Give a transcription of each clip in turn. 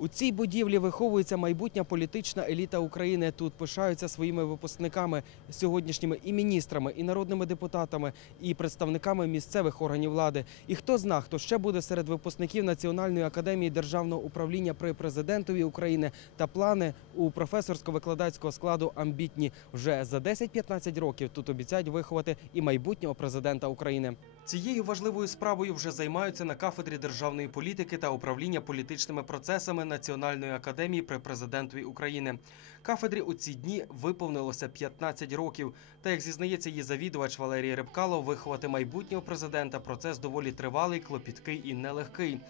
У цій будівлі виховується майбутня політична еліта України. Тут пишаються своїми випускниками сьогоднішніми і міністрами, і народними депутатами, і представниками місцевих органів влади. І хто зна, хто ще буде серед випускників Національної академії державного управління при президентові України та плани у професорсько-викладацького складу амбітні. Вже за 10-15 років тут обіцяють виховати і майбутнього президента України. Цією важливою справою вже займаються на кафедрі державної політики та управління політичними процесами Національної академії при президентові України. Кафедрі у ці дні виповнилося 15 років. Та як зізнається її завідувач Валерій Рибкало, виховати майбутнього президента процес доволі тривалий, клопіткий і нелегкий.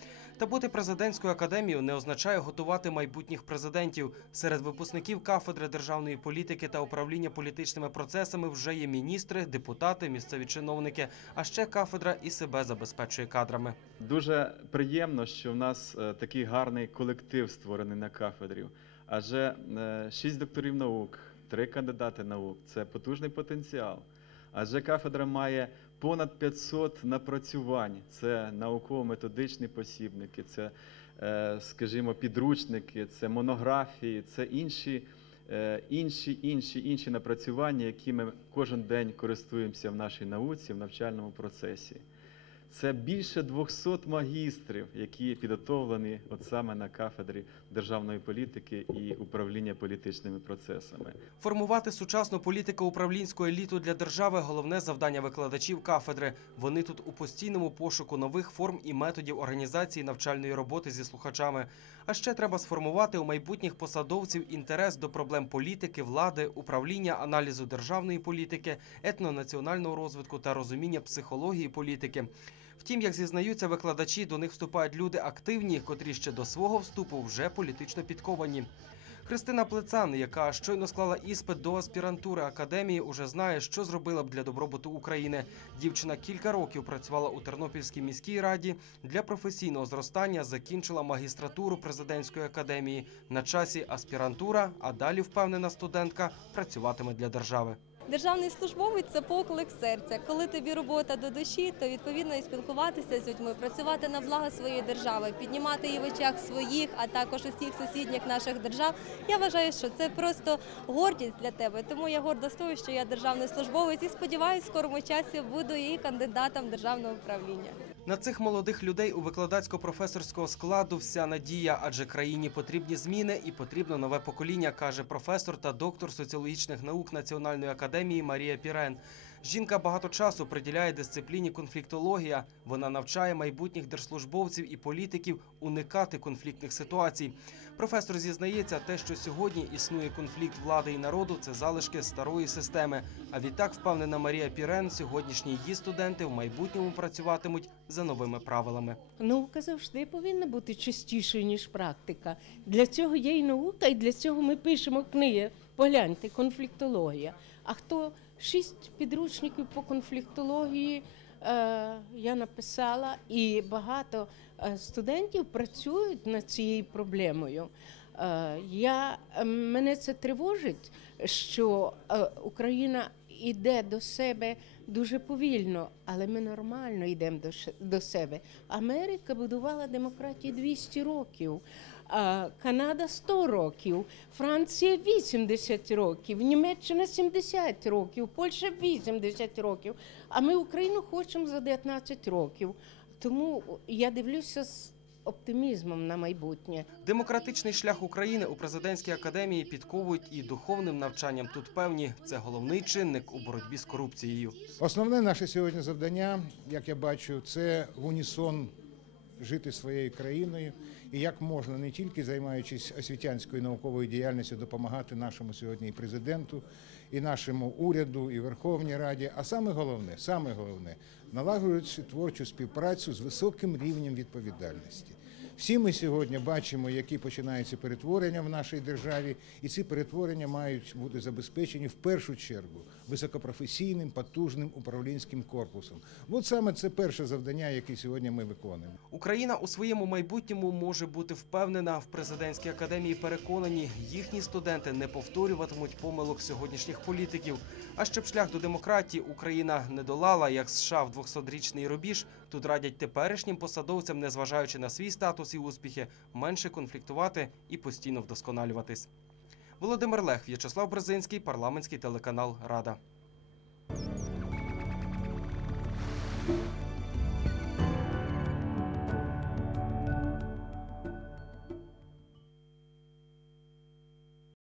Та бути президентською академією не означає готувати майбутніх президентів. Серед випускників кафедри державної політики та управління політичними процесами вже є міністри, депутати, місцеві чиновники. А ще кафедра і себе забезпечує кадрами. Дуже приємно, що в нас е, такий гарний колектив створений на кафедрі. Адже е, шість докторів наук, три кандидати наук це потужний потенціал. Адже кафедра має понад 500 напрацювань. Це науково-методичні посібники, це, е, скажімо, підручники, це монографії, це інші, е, інші, інші, інші напрацювання, якими кожен день користуємося в нашій науці, в навчальному процесі. Це більше 200 магістрів, які підготовлені от саме на кафедрі державної політики і управління політичними процесами. Формувати сучасну політико-управлінську еліту для держави головне завдання викладачів кафедри. Вони тут у постійному пошуку нових форм і методів організації навчальної роботи зі слухачами. А ще треба сформувати у майбутніх посадовців інтерес до проблем політики, влади, управління, аналізу державної політики, етнонаціонального розвитку та розуміння психології політики. Втім, як зізнаються викладачі, до них вступають люди активні, котрі ще до свого вступу вже політично підковані. Христина Плецан, яка щойно склала іспит до аспірантури академії, уже знає, що зробила б для добробуту України. Дівчина кілька років працювала у Тернопільській міській раді для професійного зростання. Закінчила магістратуру президентської академії. На часі аспірантура, а далі впевнена студентка працюватиме для держави. Державний службовець це поклик серця. Коли тобі робота до душі, то відповідно і спілкуватися з людьми, працювати на благо своєї держави, піднімати її в очах своїх, а також усіх сусідніх наших держав. Я вважаю, що це просто гордість для тебе. Тому я горда з того, що я державний службовець і сподіваюся, в скорому часі буду і кандидатом державного управління. На цих молодих людей у викладацько-професорського складу вся надія, адже країні потрібні зміни і потрібно нове покоління, каже професор та доктор соціологічних наук Національної академії Марія Пірен. Жінка багато часу приділяє дисципліні конфліктологія. Вона навчає майбутніх держслужбовців і політиків уникати конфліктних ситуацій. Професор зізнається, те, що сьогодні існує конфлікт влади і народу, це залишки старої системи. А відтак впевнена Марія Пірен, сьогоднішні її студенти в майбутньому працюватимуть за новими правилами. Наука завжди повинна бути чистішою, ніж практика. Для цього є і наука, і для цього ми пишемо книги. Погляньте, конфліктологія. А хто шість підручників по конфліктології е, я написала, і багато е, студентів працюють над цією проблемою. Е, я, мене це тривожить, що Україна йде до себе дуже повільно, але ми нормально йдемо до, себе. Америка будувала демократію 200 років, Канада 100 років, Франція 80 років, Німеччина 70 років, Польща 80 років. А ми Україну хочемо за 19 років. Тому я дивлюся з оптимізмом на майбутнє. Демократичний шлях України у президентській академії підковують і духовним навчанням. Тут певні це головний чинник у боротьбі з корупцією. Основне наше сьогодні завдання, як я бачу, це в унісон жити своєю країною і як можна не тільки займаючись освітянською науковою діяльністю, допомагати нашому сьогодні і президенту, і нашому уряду, і Верховній Раді, а саме головне, саме головне, налагоджуючи творчу співпрацю з високим рівнем відповідальності. Всі ми сьогодні бачимо, які починаються перетворення в нашій державі, і ці перетворення мають бути забезпечені в першу чергу високопрофесійним, потужним управлінським корпусом. От саме це перше завдання, яке сьогодні ми виконуємо. Україна у своєму майбутньому може бути впевнена в президентській академії. Переконані, їхні студенти не повторюватимуть помилок сьогоднішніх політиків. А щоб шлях до демократії Україна не долала, як США в 200-річний рубіж, тут радять теперішнім посадовцям, незважаючи на свій статус, всі успіхи, менше конфліктувати і постійно вдосконалюватись. Володимир Лех, В'ячеслав Брезинський, парламентський телеканал Рада.